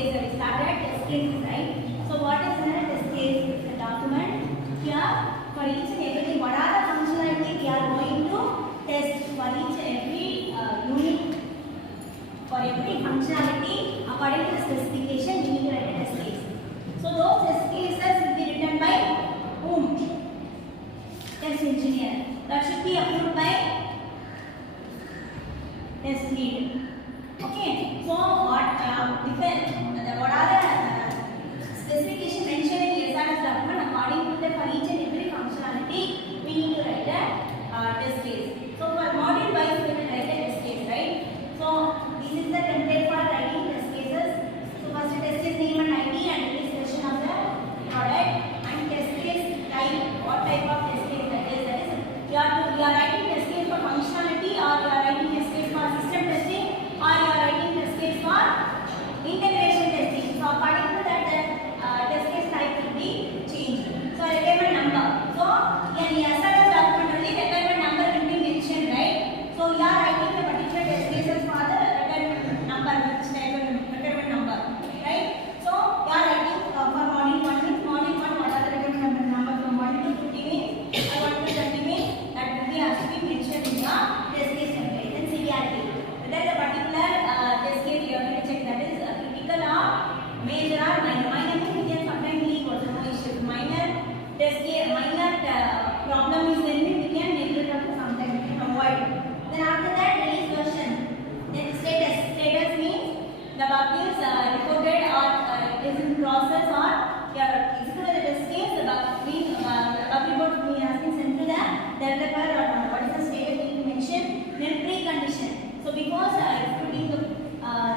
case. We started test case, right? So what is in a test case? It's a document here for each and everything. What are the functionality we are going to test for each and every unit? For every functionality, according to the specification, we need to write a test case. So those test cases will be written by whom? Test engineer. That should be approved by test lead. Okay. So what are the specification mentioned in SRS document? According to the for each and every functionality, we need to write a test case. So for module wise, we will write a test case, right? So this is the template for writing test cases. So first test case name and ID and registration of the product and test case type. What type of test case that is? You are writing test case for functionality, or you are writing test case for system testing, or you are writing test case for integration testing. So according to that, test case type will be changed. So requirement number. So in SRS document only requirement number will be mentioned, right? So you are writing the particular test cases for the requirement number, which type of requirement number, right? So you are writing for module 1 means module 1 what are the requirement number from 1 to 50 means, or 1 to 20 means, that will be has to be mentioned in the test case template. Then severity, whether the particular test case you have to check that is critical or major or minor. Minor means we can sometimes leave also, no issue. Minor test case, minor problem is then we can neglect also sometimes we can avoid. Then after that release version. Then status. Status means the bug is reported or is in process, or executed the test case. The bug report has been sent to the developer or not. What is the status we need to mention? Then precondition. So before executing the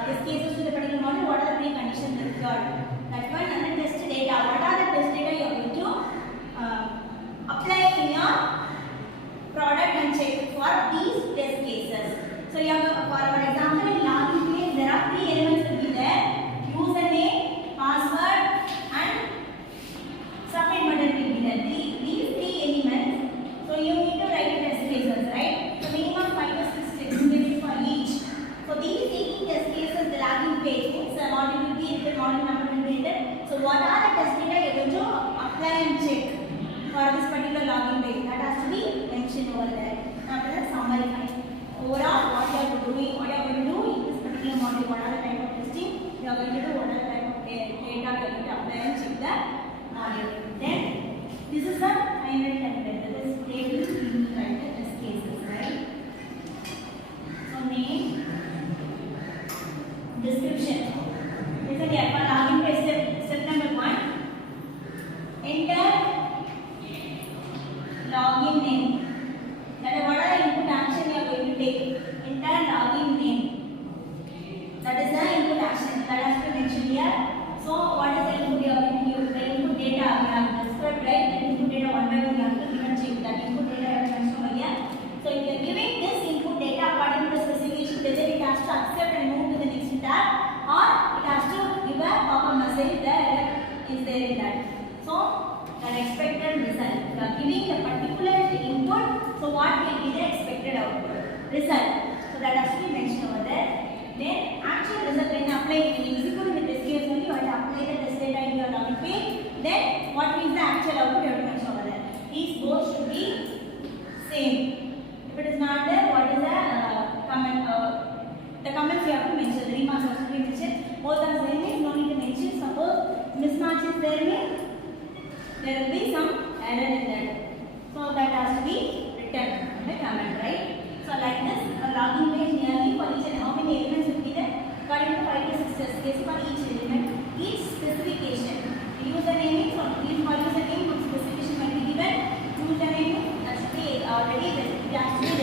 test cases to the particular model, what are the preconditions required? That one. And then test data. What are the test data you are going to apply in your product and check for these test cases. So you have, for example, in login page there are 3 elements will be there: username, password, and submit button will be there. These 3 elements. So you need to write test cases, right? So minimum 5 to 6 test cases for each. So these 18 test cases, the login page means the module will be written, module number will be written. So what are the test data you are going to apply and check for this particular login page? That has to be mentioned over there. After that, summary file. Overall, what you are doing, what you are going to do in this particular module, what are the type of testing you are going to do, what are the type of data you are going to apply and check the module. Then, this is the final template. That is, they will write the test cases, right? So, name, description. This is the login page, step number 1. Enter login name. That is what are the input action you are going to take. Enter login name. That is the input action that has to be mentioned here. So what is the input you are going to give? The input data we have described, right? The input data one by one you have to give and check that input data you have mentioned over here. So if you are giving this input data according to the specification, whether it has to accept and move to the next tab, or it has to give a pop-up message there is there in that. So an expected result. You are giving a particular input, so what will be the expected output? Result. So that has to be mentioned over there. Then actual result, when applying, when you execute the test case only, you have to apply the test data in your login page. Then what is the actual output you have to mention over there? These both should be same. If it is not there, what is the comment? The comments you have to mention. The remarks have to be mentioned. Both are same means no need to mention. Suppose mismatch is there means there will be some error in that. So that has to be written in the comment, right? So like this, a login page nearly for each and how many elements will be there? According to 5 to 6 test cases for each element, each specification. Username is for username specification might be given. Username that should be already it has to be